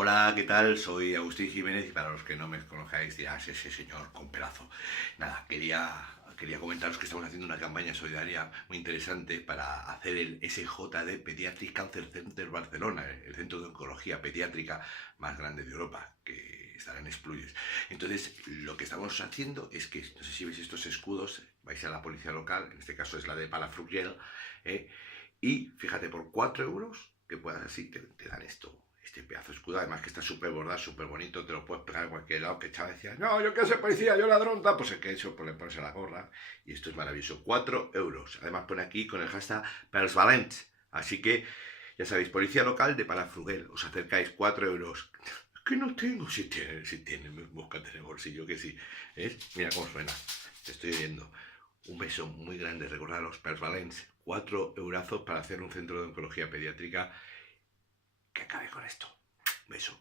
Hola, ¿qué tal? Soy Agustín Jiménez y para los que no me conozcáis dirás ese señor con pelazo. Nada, quería comentaros que estamos haciendo una campaña solidaria muy interesante para hacer el SJD Pediatric Cancer Center Barcelona, el centro de oncología pediátrica más grande de Europa, que estará en Esplugues. Entonces, lo que estamos haciendo es que, no sé si veis estos escudos, vais a la policía local, en este caso es la de Palafrugell, y fíjate, por 4 euros que puedas así, te dan este pedazo de escudo, además que está súper bordado, súper bonito, te lo puedes pegar en cualquier lado, que el chaval decía, no, yo qué sé, policía, yo ladrón, tal, pues es que eso, pues le pones a la gorra, y esto es maravilloso, 4 euros, además pone aquí con el hashtag Pelsvalents, así que, ya sabéis, policía local de Palafrugell, os acercáis, 4 euros, que no tengo, si tiene, búscate en el bolsillo, que sí, ¿ves? Mira cómo suena, te estoy oyendo. Un beso muy grande, recordad los Pelsvalents, 4 eurazos para hacer un centro de oncología pediátrica que acabe con esto. Beso.